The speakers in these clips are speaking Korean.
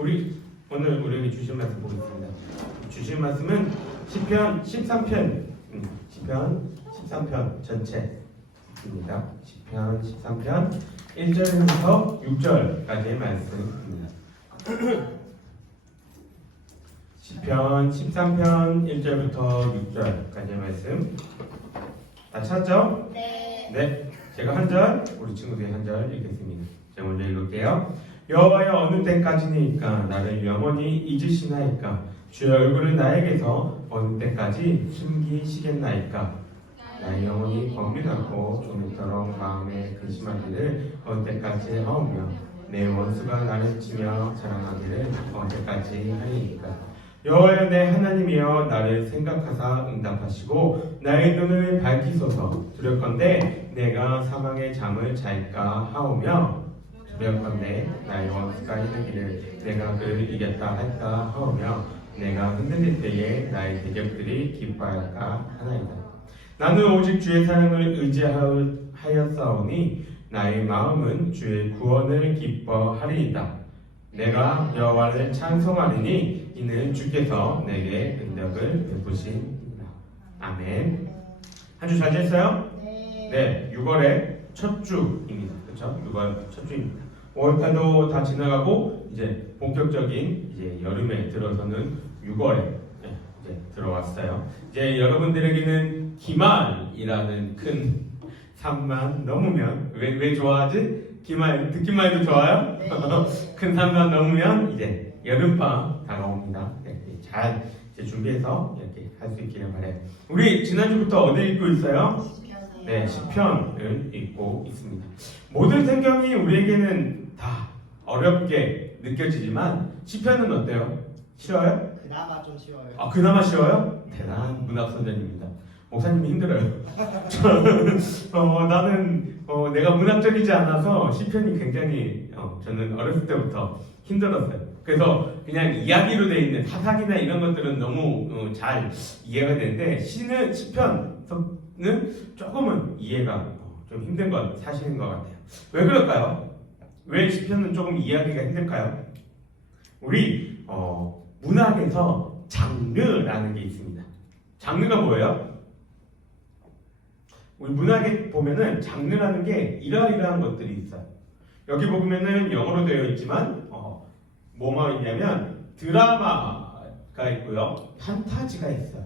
오늘 우리에게 주신 말씀 보겠습니다. 주신 말씀은 시편 13편, 시편 13편 전체입니다. 시편 13편 1절부터 6절까지의 말씀입니다. 시편 13편 1절부터 6절까지의 말씀 다 찾았죠? 네. 제가 한 절, 우리 친구들이 한 절 읽겠습니다. 제가 먼저 읽을게요. 여호와여 어느 때까지니까 나를 영원히 잊으시나이까 주의 얼굴을 나에게서 어느 때까지 숨기시겠나이까 나의 영혼이 범민하고 조물처럼 마음에 근심하기를 어느 때까지 하오며 내 원수가 나를 치며 자랑하기를 어느 때까지 하리이까 여호와여 내 하나님이여 나를 생각하사 응답하시고 나의 눈을 밝히소서 두렵건대 내가 사망의 잠을 잘까 하오며 두렵건대 나의 원수가 이르기를 내가 그를 이겼다 할까 하오며 내가 흔들릴 때에 나의 대적들이 기뻐할까 하나이다. 나는 오직 주의 사랑을 의지하였사오니 나의 마음은 주의 구원을 기뻐하리이다. 내가 여호와를 찬송하리니 이는 주께서 내게 능력을 베푸시니라. 아멘. 한 주 잘 지냈어요? 네. 6월의 첫 주입니다. 그렇죠? 6월 첫 주입니다. 5월달도 다 지나가고 이제 본격적인 이제 여름에 들어서는 6월에 이제 들어왔어요. 이제 여러분들에게는 기말이라는 큰 산만 넘으면 왜 좋아하지? 기말 듣기만 해도 좋아요? 네. 큰 산만 넘으면 이제 여름방학 다가옵니다. 이렇게 잘 이제 준비해서 이렇게 할 수 있기를 바래요. 우리 지난주부터 어디 읽고 있어요? 네, 시편을 읽고 있습니다. 모든 성경이 우리에게는 다 어렵게 느껴지지만 시편은 어때요? 쉬워요? 그나마 좀 쉬워요. 아, 그나마 쉬워요? 대단한 문학 선생님입니다. 목사님이 힘들어요. 나는 내가 문학적이지 않아서 시편이 굉장히 저는 어렸을 때부터 힘들었어요. 그래서 그냥 이야기로 돼 있는 사사기나 이런 것들은 너무 잘 이해가 되는데 시편은 조금은 이해가 좀 힘든 건 사실인 것 같아요. 왜 그럴까요? 왜 시편은 조금 이해하기가 힘들까요? 우리 문학에서 장르라는 게 있습니다. 장르가 뭐예요? 우리 문학에 보면은 장르라는 게 이러이러한 것들이 있어요. 여기 보면은 영어로 되어 있지만 뭐가 있냐면 드라마가 있고요, 판타지가 있어요.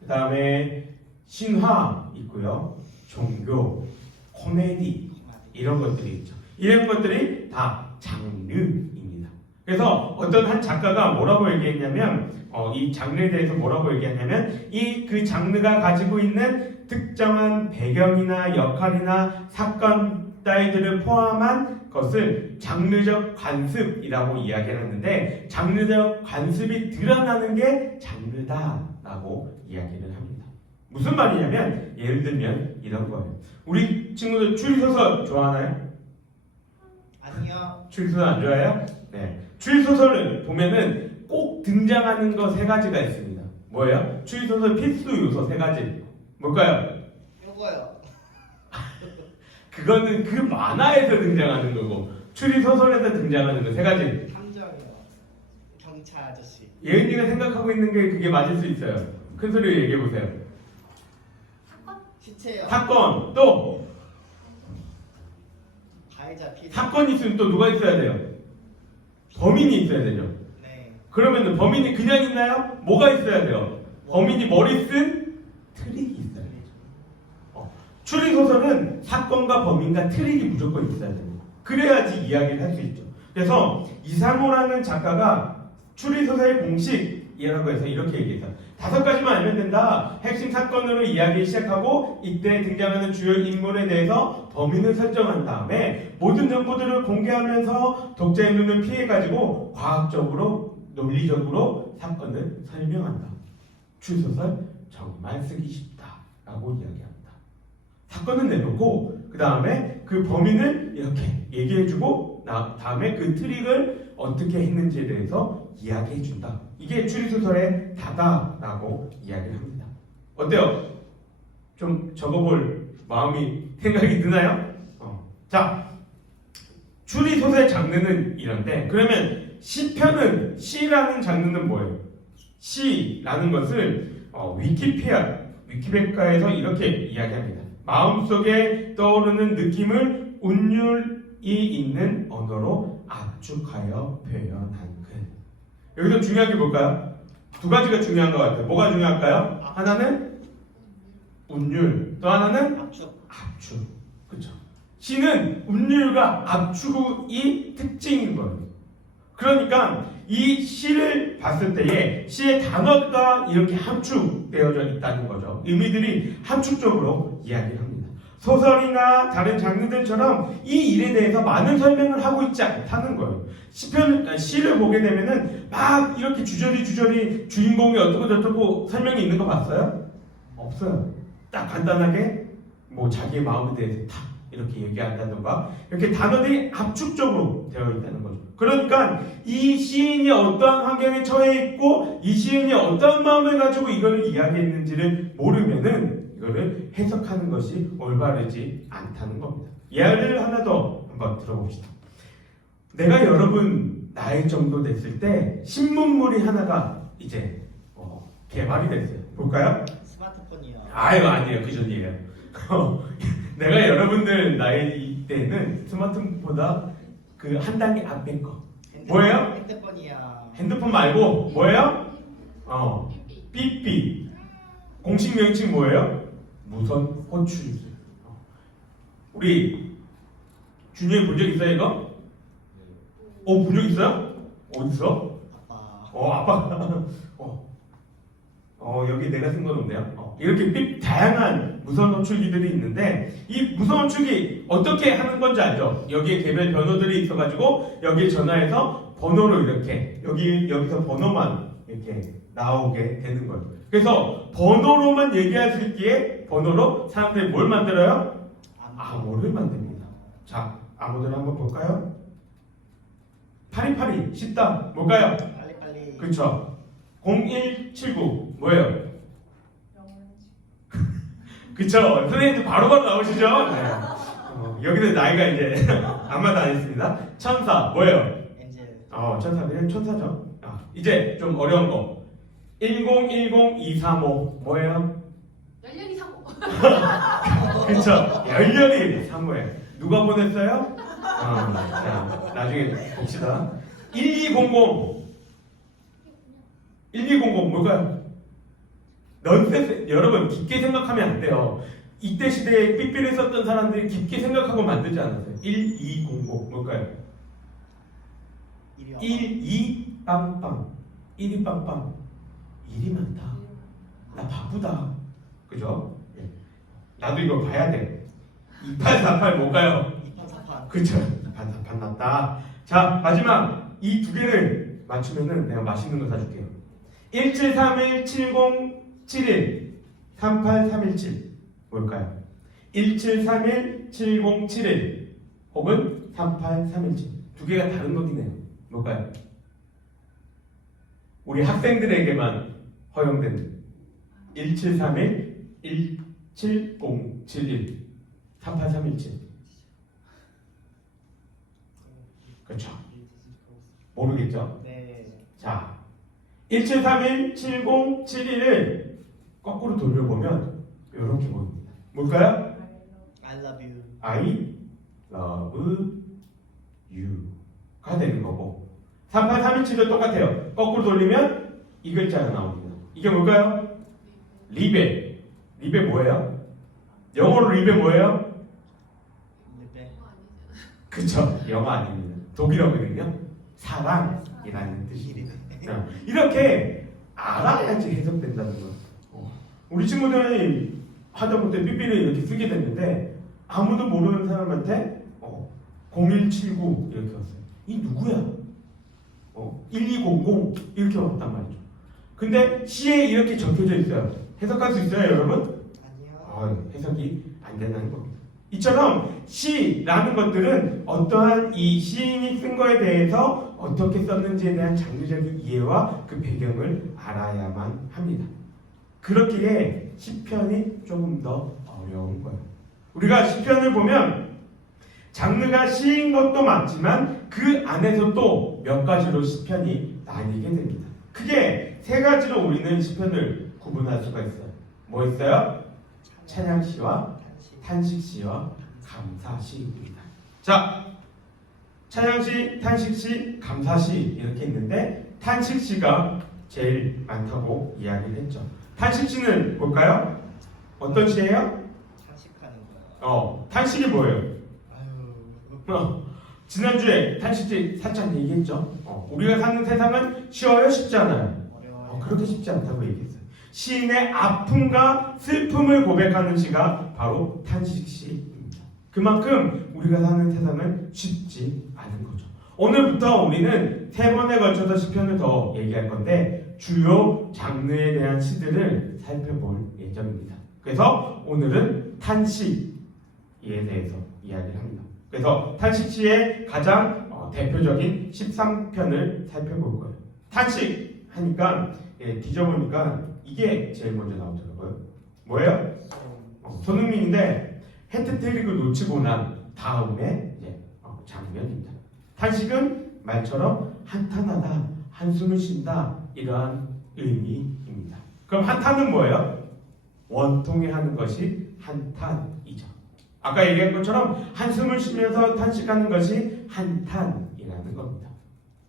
그 다음에 신화 있고요, 종교, 코미디 이런 것들이 있죠. 이런 것들이 다 장르입니다. 그래서 어떤 한 작가가 뭐라고 얘기했냐면 이 장르에 대해서 뭐라고 얘기했냐면 그 장르가 가지고 있는 특정한 배경이나 역할이나 사건 따위들을 포함한 것을 장르적 관습이라고 이야기를 하는데 장르적 관습이 드러나는 게 장르다라고 이야기를 합니다. 무슨 말이냐면 예를 들면 이런 거예요. 우리 친구들 추리소설 좋아하나요? 아니요. 추리소설 안 좋아해요? 네. 추리소설을 보면은 꼭 등장하는 거 세 가지가 있습니다. 뭐예요? 추리소설 필수 요소 세 가지. 뭘까요? 요거요. 그거는 그 만화에서 등장하는 거고 추리소설에서 등장하는 거 세 가지. 탐정이요. 경찰 아저씨. 예은이가 생각하고 있는 게 그게 맞을 수 있어요. 큰 소리로 얘기해 보세요. 시체요. 사건 또 가해자 피해. 사건이 있으면 또 누가 있어야 돼요? 범인이 있어야 되죠. 네. 그러면은 범인이 그냥 있나요? 뭐가 있어야 돼요? 범인이 머리 쓴 트릭이 있어야 돼요. 추리소설은 사건과 범인과 트릭이 무조건 있어야 됩니다. 그래야지 이야기를 할 수 있죠. 그래서 이상호라는 작가가 추리소설의 공식이라고 해서 이렇게 얘기해요. 5가지만 알면 된다. 핵심 사건으로 이야기 시작하고 이때 등장하는 주요 인물에 대해서 범인을 설정한 다음에 모든 정보들을 공개하면서 독자의 눈을 피해가지고 과학적으로 논리적으로 사건을 설명한다. 추리소설 정말 쓰기 쉽다라고 이야기합니다. 사건은 내놓고 그 다음에 그 범인을 이렇게 얘기해주고 다음에 그 트릭을 어떻게 했는지에 대해서 이야기해준다. 이게 추리소설의 다다라고 이야기를 합니다. 어때요? 좀 적어볼 생각이 드나요? 자, 추리소설 장르는 이런데 그러면 시편은 시라는 장르는 뭐예요? 시라는 것을 위키백과에서 이렇게 이야기합니다. 마음속에 떠오르는 느낌을 운율이 있는 언어로 압축하여 표현한 글. 여기서 중요한 게 뭘까요? 두 가지가 중요한 것 같아요. 뭐가 중요할까요? 하나는 운율, 또 하나는 압축. 그렇죠. 시는 운율과 압축이 특징인 거예요. 그러니까 이 시를 봤을 때에 시의 단어가 이렇게 함축되어져 있다는 거죠. 의미들이 함축적으로 이야기를 합니다. 소설이나 다른 장르들처럼 이 일에 대해서 많은 설명을 하고 있지 않다는 거예요. 시를 보게 되면은 막 이렇게 주저리 주인공이 어떻고 저쩌고 설명이 있는 거 봤어요? 없어요. 딱 간단하게 뭐 자기의 마음에 대해서 탁 이렇게 얘기한다든가 이렇게 단어들이 압축적으로 되어 있다는 거죠. 그러니까 이 시인이 어떠한 환경에 처해 있고 이 시인이 어떠한 마음을 가지고 이거를 이야기했는지를 모르면은 이거를 해석하는 것이 올바르지 않다는 겁니다. 예를 하나 더 한번 들어봅시다. 내가 여러분 나이 정도 됐을 때 신문물이 하나가 이제 개발이 됐어요. 볼까요? 스마트폰이요. 아유 아니에요. 그 전이에요. 내가 여러분들 나이 때는 스마트폰보다 그 한 단계 앞에 거 뭐예요? 핸드폰이야. 핸드폰 말고 뭐예요? 삐삐. 공식 명칭 뭐예요? 무선 호출기. 우리 준영이 본 적 있어요 이거? 본 적 있어요? 어디서? 아빠. 여기 내가 쓴 건 없네요. 이렇게 다양한 무선 호출기들이 있는데 이 무선 호출기 어떻게 하는 건지 알죠? 여기에 개별 번호들이 있어가지고 여기에 전화해서 번호로 이렇게 여기서 번호만 이렇게 나오게 되는 거예요. 그래서 번호로만 얘기할 수 있기에 번호로 사람들이 뭘 만들어요? 암호를 만듭니다. 자, 암호들 한번 볼까요? 파리파리 쉽다. 뭘까요? 빨리. 그렇죠. 0179 뭐예요? 그쵸? 선생님도 바로바로 나오시죠? 네. 여기는 나이가 이제 아무도 안 했습니다. 천사 뭐예요? 엔젤. 천사 그냥 천사죠. 이제 좀 어려운 거 1010235 뭐예요? 열렬히 사고. 그쵸? 열렬히 사모예요. 누가 보냈어요? 자, 나중에 봅시다. 1200 뭘까요? 넌센스. 여러분 깊게 생각하면 안 돼요. 이때 시대에 삐삐를 썼던 사람들이 깊게 생각하고 만들지 않았어요. 1200 뭘까요? 12빵빵 1이 빵빵 일이 많다. 나 바쁘다. 그죠? 나도 이거 봐야 돼. 2848 뭘까요? 2848. 그쵸? 2848 맞다. 자 마지막 이 두 개를 맞추면은 내가 맛있는 거 사줄게요. 17317071 38317 뭘까요? 17317071 혹은 38317 두 개가 다른 거긴 해요. 뭘까요? 우리 학생들에게만 허용된 1731 17071 38317 그렇죠? 모르겠죠? 네. 자 17317071을 거꾸로 돌려보면 이렇게 보입니다. 뭘까요? I love you. I love you가 되는 거고 38317도 똑같아요. 거꾸로 돌리면 이 글자가 나옵니다. 이게 뭘까요? 리베. 리베 뭐예요? 영어로 리베 뭐예요? 네. 그쵸? 영어 아닙니다. 독일어거든요. 사랑이라는 뜻입니다. 이렇게 알아야지 해석된다는 거예요. 우리 친구들이 하다못해 삐삐를 이렇게 쓰게 됐는데 아무도 모르는 사람한테 0179 이렇게 왔어요. 이 누구야? 1200 이렇게 왔단 말이죠. 근데 시에 이렇게 적혀져 있어요. 해석할 수 있어요, 여러분? 아니요. 해석이 안 된다는 겁니다. 이처럼 시라는 것들은 어떠한 이 시인이 쓴 거에 대해서 어떻게 썼는지에 대한 장르적인 이해와 그 배경을 알아야만 합니다. 그렇기에 시편이 조금 더 어려운 거예요. 우리가 시편을 보면 장르가 시인 것도 맞지만 그 안에서 또 몇 가지로 시편이 나뉘게 됩니다. 크게 세 가지로 우리는 시편을 구분할 수가 있어요. 뭐 있어요? 찬양시와 탄식시와 감사시입니다. 자, 찬양시, 탄식시, 감사시 이렇게 있는데 탄식시가 제일 많다고 이야기를 했죠. 탄식시는 뭘까요? 어떤 시예요? 탄식하는 거야. 탄식이 뭐예요? 아유. 지난주에 탄식시 살짝 얘기했죠. 우리가 사는 세상은 쉬워요? 쉽지 않아요? 어려워요. 그렇게 쉽지 않다고 얘기했어요. 시인의 아픔과 슬픔을 고백하는 시가 바로 탄식시입니다. 그만큼 우리가 사는 세상은 쉽지 않은 거죠. 오늘부터 우리는 3번에 걸쳐서 시편을 더 얘기할 건데 주요 장르에 대한 시들을 살펴볼 예정입니다. 그래서 오늘은 탄식에 대해서 이야기를 합니다. 그래서 탄식시의 가장 대표적인 13편을 살펴볼 거예요. 탄식 하니까 뒤져보니까 이게 제일 먼저 나오더라고요. 뭐예요? 손흥민인데 해트트릭을 놓치고 난 다음에 장면입니다. 탄식은 말처럼 한탄하다, 한숨을 쉰다 이러한 의미입니다. 그럼 한탄은 뭐예요? 원통해 하는 것이 한탄이죠. 아까 얘기한 것처럼 한숨을 쉬면서 탄식하는 것이 한탄이라는 겁니다.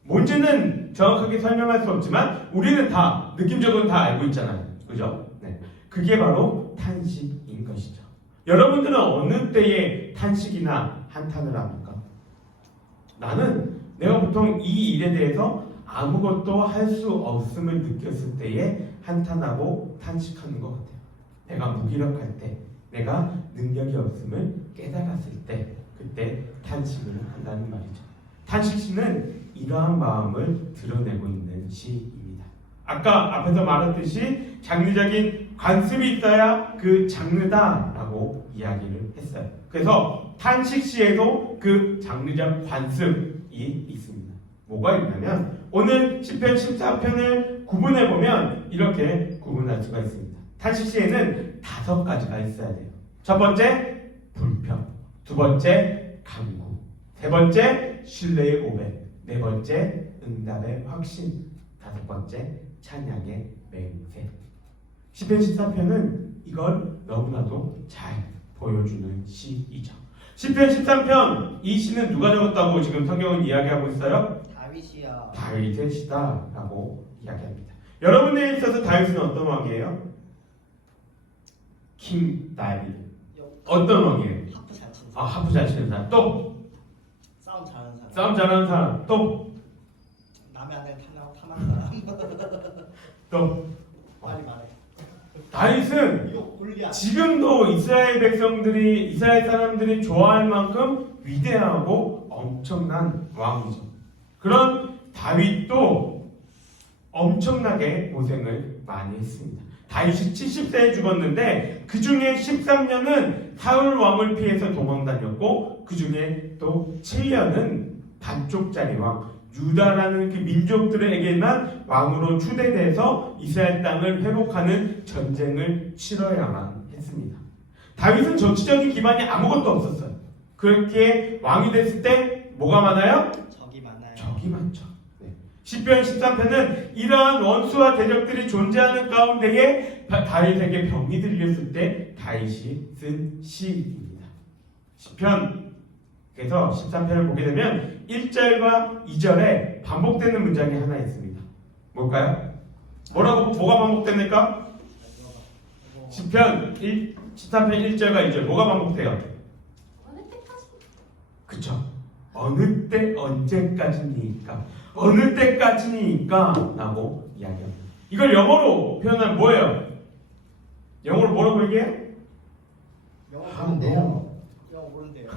뭔지는 정확하게 설명할 수 없지만 우리는 다 느낌적으로 다 알고 있잖아요. 그죠? 네. 그게 바로 탄식인 것이죠. 여러분들은 어느 때에 탄식이나 한탄을 합니까? 나는 내가 보통 이 일에 대해서 아무것도 할 수 없음을 느꼈을 때에 한탄하고 탄식하는 것 같아요. 내가 무기력할 때, 내가 능력이 없음을 깨달았을 때, 그때 탄식을 한다는 말이죠. 탄식시는 이러한 마음을 드러내고 있는 시입니다. 아까 앞에서 말했듯이 장르적인 관습이 있어야 그 장르다라고 이야기를 했어요. 그래서 탄식시에도 그 장르적 관습이 있습니다. 뭐가 있냐면 오늘 시편 14편을 구분해보면 이렇게 구분할 수가 있습니다. 탄식시에는 5가지가 있어야 돼요. 첫 번째 불평, 두 번째 간구, 세 번째 신뢰의 고백, 네 번째 응답의 확신, 다섯 번째 찬양의 맹세. 시편 14편은 이걸 너무나도 잘 보여주는 시이죠. 시편 13편 이 시는 누가 적었다고 지금 성경은 이야기하고 있어요? 다윗이야. 다윗의 시다라고 이야기합니다. 여러분에 있어서 다윗은 어떤 왕이에요? 킹 다윗. 어떤 왕이에요? 하프 잘 치는 사람. 하프 잘 치는 사람. 또 싸움 잘하는 사람. 싸움 잘하는 사람. 또 남의 아내 탐하는 사람. 또 빨리 말해. 다윗은 이거 골리앗. 지금도 이스라엘 사람들이 좋아할 만큼 위대하고 엄청난 왕이죠. 그런 다윗도 엄청나게 고생을 많이 했습니다. 다윗이 70세에 죽었는데 그 중에 13년은 사울 왕을 피해서 도망 다녔고 그 중에 또 7년은 반쪽짜리 왕 유다라는 그 민족들에게만 왕으로 추대돼서 이스라엘 땅을 회복하는 전쟁을 치러야만 했습니다. 다윗은 정치적인 기반이 아무것도 없었어요. 그렇게 왕이 됐을 때 뭐가 많아요? 적이 많아요. 적이 많죠. 시편 13편은 이러한 원수와 대적들이 존재하는 가운데에 다윗에게 병이 들렸을 때 다윗이 쓴 시입니다. 시편 그래서 13편을 보게 되면 1절과 2절에 반복되는 문장이 하나 있습니다. 뭘까요? 뭐가 반복됩니까? 시편 13편 1절과 2절 뭐가 반복돼요? 어느 때까지? 그쵸. 어느 때 언제까지니까 어느 때까지니까 라고 이야기합니다. 이걸 영어로 표현하면 뭐예요? 영어로 뭐라고 얘기해요? 영어 How 모른대요. long? 영어 모른대요.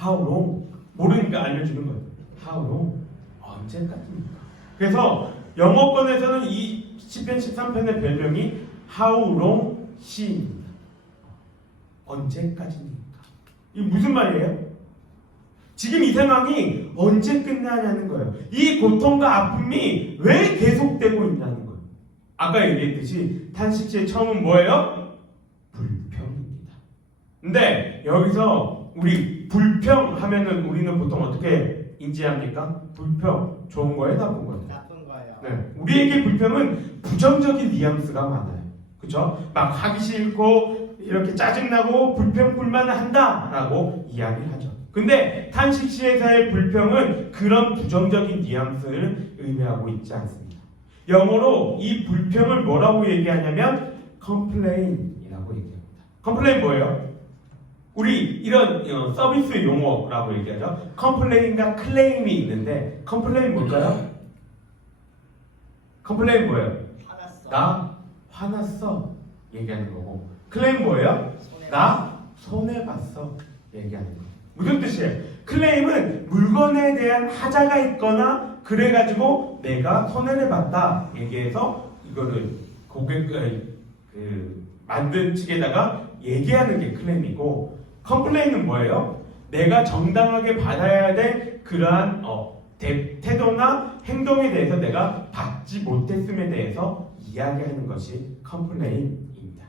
How long? 모르니까 알려주는 거예요. How long? 언제까지니까. 그래서 영어권에서는 이 시편 13편의 별명이 How long 시입니다. 언제까지니까. 이게 무슨 말이에요? 지금 이 상황이 언제 끝나냐는 거예요. 이 고통과 아픔이 왜 계속되고 있냐는 거예요. 아까 얘기했듯이 탄식시의 처음은 뭐예요? 불평입니다. 근데 여기서 우리 불평하면은 우리는 보통 어떻게 인지합니까? 불평, 좋은 거예요, 나쁜 거예요? 나쁜 거예요. 네, 우리에게 불평은 부정적인 뉘앙스가 많아요. 그렇죠? 막 하기 싫고 이렇게 짜증나고 불평 불만을 한다라고 이야기를 하죠. 근데 탄식시에서의 불평은 그런 부정적인 뉘앙스를 의미하고 있지 않습니다. 영어로 이 불평을 뭐라고 얘기하냐면 complain이라고 얘기합니다. complain 뭐예요? 우리 이런 서비스 용어라고 얘기하죠. complain과 claim이 있는데 complain 뭘까요? complain 뭐예요? 화났어. 나 화났어 얘기하는 거고 claim 뭐예요? 손해. 나 손해봤어 얘기하는 거예요. 무슨 뜻이에요? 클레임은 물건에 대한 하자가 있거나 그래가지고 내가 손해를 봤다 얘기해서 이거를 만든 측에다가 얘기하는 게 클레임이고, 컴플레인은 뭐예요? 내가 정당하게 받아야 될 그러한 태도나 행동에 대해서 내가 받지 못했음에 대해서 이야기하는 것이 컴플레인입니다.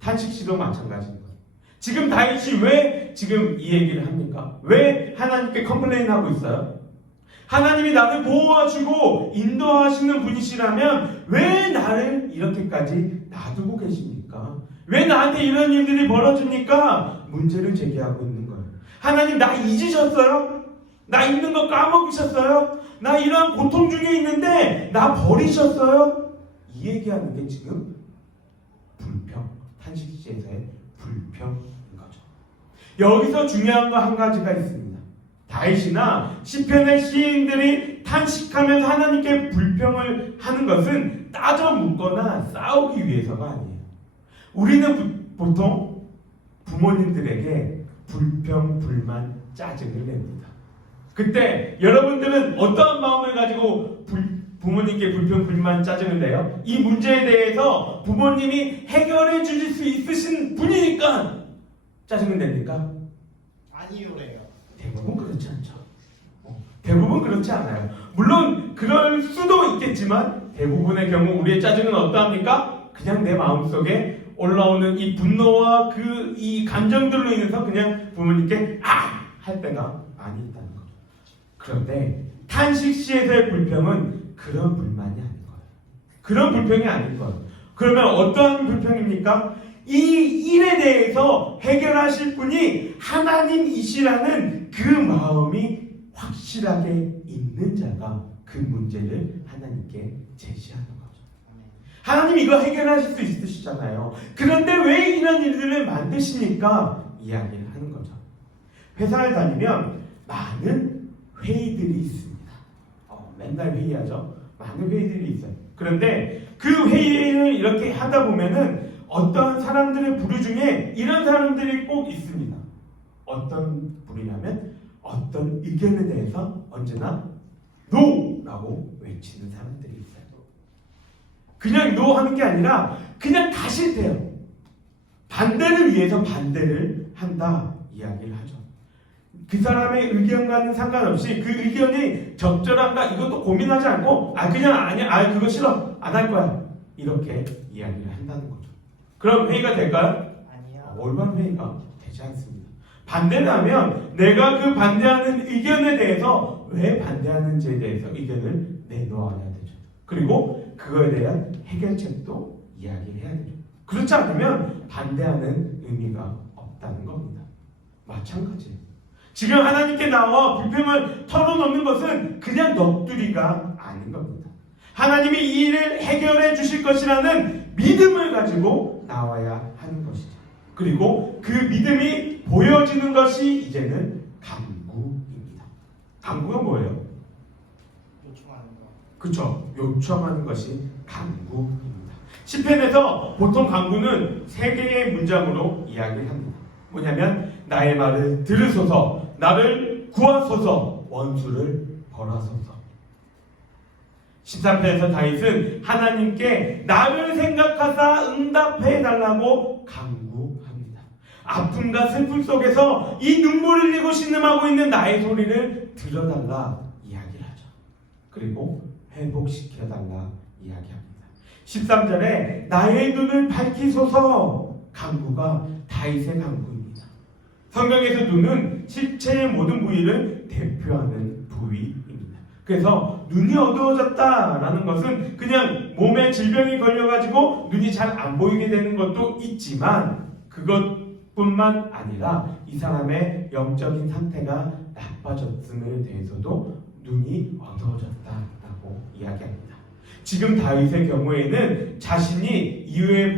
탄식시도 마찬가지입니다. 지금 다윗이 왜 지금 이 얘기를 합니까? 왜 하나님께 컴플레인 하고 있어요? 하나님이 나를 보호하시고 인도하시는 분이시라면 왜 나를 이렇게까지 놔두고 계십니까? 왜 나한테 이런 일들이 벌어집니까? 문제를 제기하고 있는 거예요. 하나님 나 잊으셨어요? 나 있는 거 까먹으셨어요? 나 이런 고통 중에 있는데 나 버리셨어요? 이 얘기하는 게 지금 불평, 탄식시에서의 불평인 거죠. 여기서 중요한 거 한 가지가 있습니다. 다윗이나 시편의 시인들이 탄식하면서 하나님께 불평을 하는 것은 따져 묻거나 싸우기 위해서가 아니에요. 우리는 보통 부모님들에게 불평, 불만, 짜증을 냅니다. 그때 여러분들은 어떠한 마음을 가지고 부모님께 불평, 불만, 짜증을 내요? 이 문제에 대해서 부모님이 해결해 주실 수 있으신 분이니까 짜증을 냅니까? 아니요래요. 대부분 그렇지 않죠. 대부분 그렇지 않아요. 물론 그럴 수도 있겠지만 대부분의 경우 우리의 짜증은 어떠합니까? 그냥 내 마음속에 올라오는 이 분노와 이 감정들로 인해서 그냥 부모님께 할 때가 많이 있다는 거죠. 그런데 탄식시에서의 불평은 그런 불만이 아닌 거예요. 그런 불평이 아닌 거예요. 그러면 어떠한 불평입니까? 이 일에 대해서 해결하실 분이 하나님이시라는 그 마음이 확실하게 있는 자가 그 문제를 하나님께 제시하는 거죠. 하나님 이거 해결하실 수 있으시잖아요. 그런데 왜 이런 일들을 만드시니까 이야기를 하는 거죠. 회사를 다니면 많은 회의들이 있습니다. 맨날 회의하죠. 많은 회의들이 있어요. 그런데 그 회의를 이렇게 하다 보면은 어떤 사람들의 부류 중에 이런 사람들이 꼭 있습니다. 어떤 부류냐면 어떤 의견에 대해서 언제나 NO라고 외치는 사람들이 있어요. 그냥 NO 하는 게 아니라 그냥 다 싫대요. 반대를 위해서 반대를 한다 이야기를 하죠. 그 사람의 의견과는 상관없이 그 의견이 적절한가 이것도 고민하지 않고 그냥 아니야 그거 싫어 안 할 거야 이렇게 이야기를 한다는 거죠. 그럼 회의가 될까요? 아니요. 올바른 회의가 되지 않습니다. 반대를 하면 내가 그 반대하는 의견에 대해서 왜 반대하는지에 대해서 의견을 내놓아야 되죠. 그리고 그거에 대한 해결책도 이야기를 해야 되죠. 그렇지 않으면 반대하는 의미가 없다는 겁니다. 마찬가지예요. 지금 하나님께 나와 불평을 털어놓는 것은 그냥 넋두리가 아닌 겁니다. 하나님이 이 일을 해결해 주실 것이라는 믿음을 가지고 나와야 하는 것이죠. 그리고 그 믿음이 보여지는 것이 이제는 간구입니다. 간구가 뭐예요? 요청하는 거. 그렇죠. 요청하는 것이 간구입니다. 시편에서 보통 간구는 3개의 문장으로 이야기를 합니다. 뭐냐면 나의 말을 들으소서, 나를 구하소서, 원수를 벌하소서. 13편에서 다윗은 하나님께 나를 생각하사 응답해달라고 간구합니다. 아픔과 슬픔 속에서 이 눈물을 흘리고 신음하고 있는 나의 소리를 들어달라 이야기를 하죠. 그리고 회복시켜달라 이야기합니다. 13절에 나의 눈을 밝히소서 간구가 다윗의 간구입니다. 성경에서 눈은 실체의 모든 부위를 대표하는 부위입니다. 그래서 눈이 어두워졌다라는 것은 그냥 몸에 질병이 걸려가지고 눈이 잘 안 보이게 되는 것도 있지만 그것뿐만 아니라 이 사람의 영적인 상태가 나빠졌음에 대해서도 눈이 어두워졌다라고 이야기합니다. 지금 다윗의 경우에는 자신이 이후에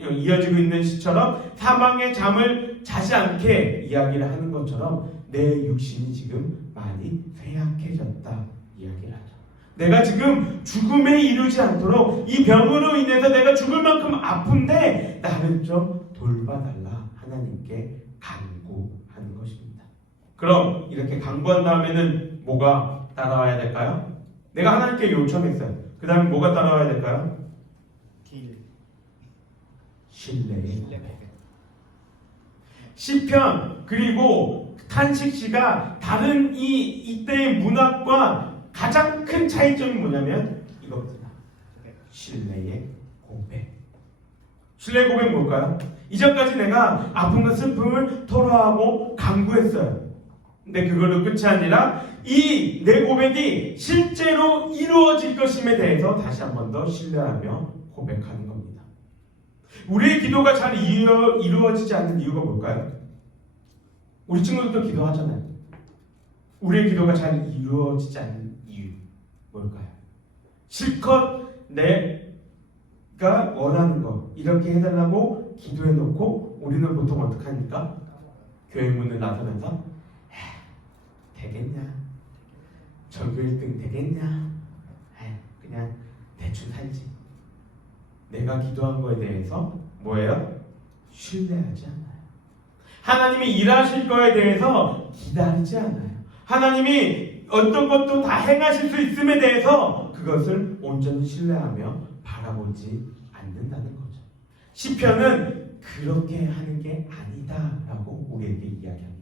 이어지고 있는 시처럼 사망의 잠을 자지 않게 이야기를 하는 것처럼 내 육신이 지금 많이 쇠약해졌다 이야기를 하죠. 내가 지금 죽음에 이르지 않도록 이 병으로 인해서 내가 죽을 만큼 아픈데 나를 좀 돌봐달라 하나님께 간구하는 것입니다. 그럼 이렇게 간구한 다음에는 뭐가 따라와야 될까요? 내가 하나님께 요청했어요. 그 다음에 뭐가 따라와야 될까요? 길. 신뢰의 고백. 시편 그리고 탄식시가 다른 이때의 문학과 가장 큰 차이점이 뭐냐면 이겁니다. 신뢰의 고백. 신뢰의 고백 뭘까요? 이전까지 내가 아픔과 슬픔을 토로하고 간구했어요. 근데 그걸로 끝이 아니라 이 내 고백이 실제로 이루어질 것임에 대해서 다시 한 번 더 신뢰하며 고백하는 겁니다. 우리의 기도가 잘 이루어지지 않는 이유가 뭘까요? 우리 친구들도 기도하잖아요. 우리의 기도가 잘 이루어지지 않는 이유 뭘까요? 실컷 내가 원하는 거 이렇게 해달라고 기도해놓고 우리는 보통 어떻게 합니까? 교회 문을 나서면서 되겠냐? 전교 1등 되겠냐? 그냥 대충 살지. 내가 기도한 거에 대해서 뭐예요? 신뢰하지 않아요. 하나님이 일하실 거에 대해서 기다리지 않아요. 하나님이 어떤 것도 다 행하실 수 있음에 대해서 그것을 온전히 신뢰하며 바라보지 않는다는 거죠. 시편은 그렇게 하는 게 아니다라고 우리에게 이야기합니다.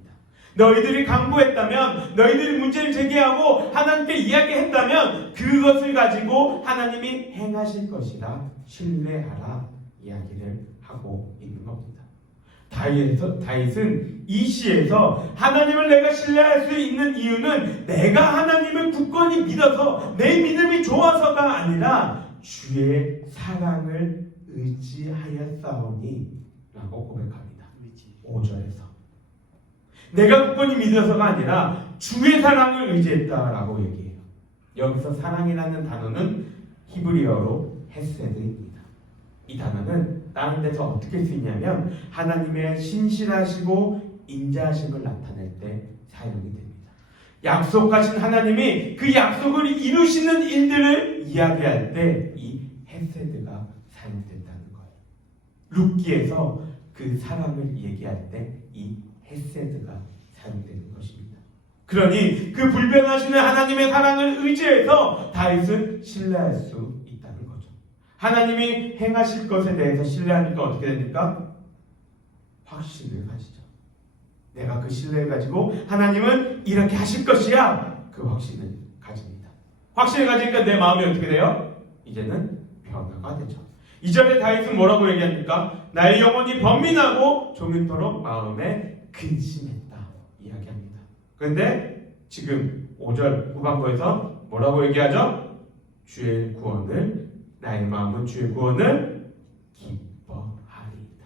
너희들이 간구했다면, 너희들이 문제를 제기하고 하나님께 이야기했다면 그것을 가지고 하나님이 행하실 것이라 신뢰하라 이야기를 하고 있는 겁니다. 다윗은 이 시에서 하나님을 내가 신뢰할 수 있는 이유는 내가 하나님을 굳건히 믿어서 내 믿음이 좋아서가 아니라 주의 사랑을 의지하였사오니 라고 고백합니다. 5절에서 내가 굳건히 믿어서가 아니라 주의 사랑을 의지했다라고 얘기해요. 여기서 사랑이라는 단어는 히브리어로 헤세드입니다. 이 단어는 다른 데서 어떻게 쓰이냐면 하나님의 신실하시고 인자하심을 나타낼 때 사용이 됩니다. 약속하신 하나님이 그 약속을 이루시는 일들을 이야기할 때 이 헤세드가 사용된다는 거예요. 룻기에서 그 사랑을 얘기할 때 이 헤세드가 사용되는 것입니다. 그러니 그 불변하시는 하나님의 사랑을 의지해서 다윗은 신뢰할 수 있다는 거죠. 하나님이 행하실 것에 대해서 신뢰하니까 어떻게 됩니까? 확신을 가지죠. 내가 그 신뢰를 가지고 하나님은 이렇게 하실 것이야. 그 확신을 가집니다. 확신을 가지니까 내 마음이 어떻게 돼요? 이제는 변화가 되죠. 2절에 다윗은 뭐라고 얘기합니까? 나의 영혼이 번민하고 종일토록 마음에 근심했다 이야기합니다. 그런데 지금 5절 후반부에서 뭐라고 얘기하죠? 주의 구원을 나의 마음은 주의 구원을 기뻐하리이다.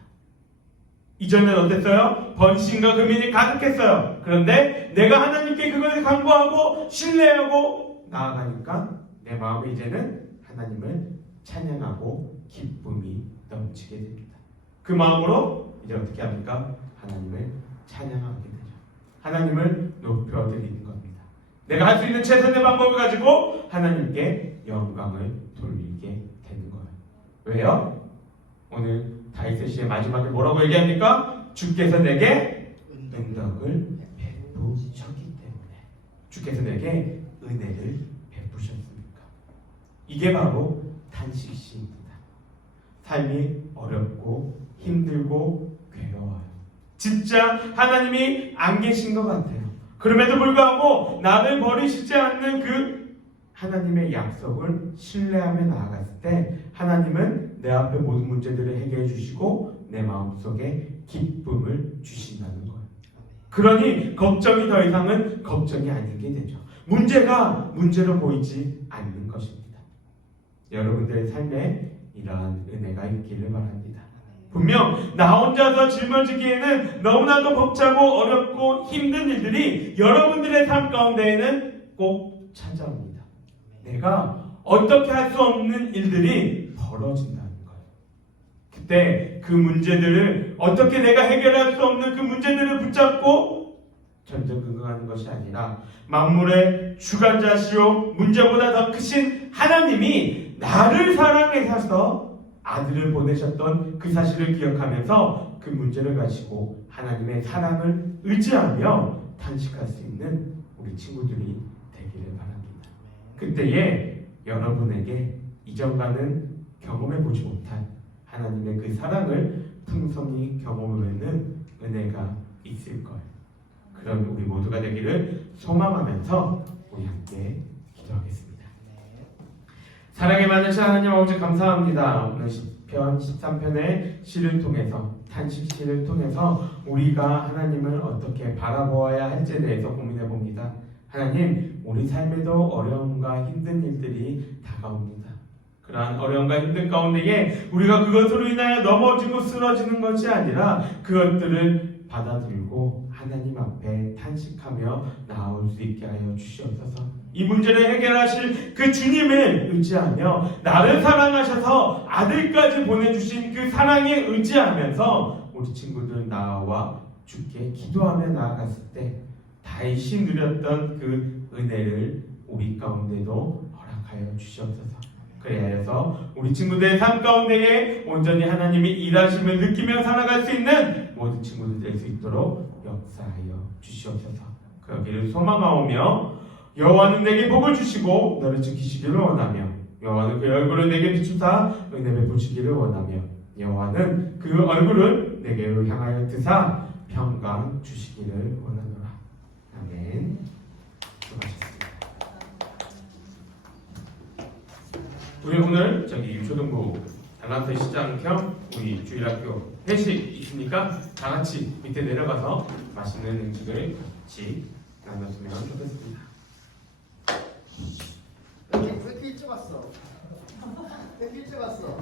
이전엔 어땠어요? 번신과 금인이 가득했어요. 그런데 내가 하나님께 그것을 간구하고 신뢰하고 나아가니까 내 마음이 이제는 하나님을 찬양하고 기쁨이 넘치게 됩니다. 그 마음으로 이제 어떻게 합니까? 하나님을 찬양하게 되죠. 하나님을 높여드리는 겁니다. 내가 할 수 있는 최선의 방법을 가지고 하나님께 영광을 돌리게 되는 거예요. 왜요? 오늘 다윗의 시의 마지막에 뭐라고 얘기합니까? 주께서 내게 은덕을 베푸셨기 때문에. 주께서 내게 은혜를 베푸셨습니까? 이게 바로 탄식시입니다. 삶이 어렵고 힘들고 괴로워요. 진짜 하나님이 안 계신 것 같아요. 그럼에도 불구하고 나를 버리시지 않는 그 하나님의 약속을 신뢰하며 나아갔을 때 하나님은 내 앞에 모든 문제들을 해결해 주시고 내 마음속에 기쁨을 주신다는 거예요. 그러니 걱정이 더 이상은 걱정이 아니게 되죠. 문제가 문제로 보이지 않는 것입니다. 여러분들의 삶에 이러한 은혜가 있기를 바랍니다. 분명 나 혼자서 짊어지기에는 너무나도 벅차고 어렵고 힘든 일들이 여러분들의 삶 가운데에는 꼭 찾아옵니다. 내가 어떻게 할 수 없는 일들이 벌어진다는 거예요. 그때 그 문제들을 어떻게 내가 해결할 수 없는 그 문제들을 붙잡고 전전긍긍하는 것이 아니라 만물의 주관자시오 문제보다 더 크신 하나님이 나를 사랑하셔서 아들을 보내셨던 그 사실을 기억하면서 그 문제를 가지고 하나님의 사랑을 의지하며 탄식할 수 있는 우리 친구들이 되기를 바랍니다. 그때에 여러분에게 이전과는 경험해보지 못한 하나님의 그 사랑을 풍성히 경험하는 은혜가 있을 거예요. 그럼 우리 모두가 되기를 소망하면서 우리 함께 기도하겠습니다. 사랑에 많으신 하나님 아버지 감사합니다. 오늘 시편 13편의 시를 통해서 탄식시를 통해서 우리가 하나님을 어떻게 바라보아야 할지에 대해서 고민해 봅니다. 하나님, 우리 삶에도 어려움과 힘든 일들이 다가옵니다. 그러한 어려움과 힘든 가운데에 우리가 그것으로 인하여 넘어지고 쓰러지는 것이 아니라 그것들을 받아들고 하나님 앞에 탄식하며 나올 수 있게 하여 주시옵소서. 이 문제를 해결하실 그 주님을 의지하며 나를 사랑하셔서 아들까지 보내주신 그 사랑에 의지하면서 우리 친구들 나와 주께 기도하며 나아갔을 때 다시 누렸던 그 은혜를 우리 가운데도 허락하여 주시옵소서. 그래서 우리 친구들의 삶 가운데에 온전히 하나님이 일하심을 느끼며 살아갈 수 있는 모든 친구들 될 수 있도록 역사하여 주시옵소서. 그 길을 소망하오며 여호와는 내게 복을 주시고 너를 지키시기를 원하며 여호와는 그 얼굴을 내게 비추사 은혜 베푸시기를 원하며 여호와는 그 얼굴을 내게로 향하여 드사 평강 주시기를 원하노라. 아멘. 수고하셨습니다. 우리 오늘 유초등부 달란트 시장 겸 우리 주일학교 회식 있으니까 다 같이 밑에 내려가서 맛있는 음식을 같이 나눴으면 좋겠습니다. 왜 이렇게 일찍 왔어? 왜 이렇게 일찍 왔어?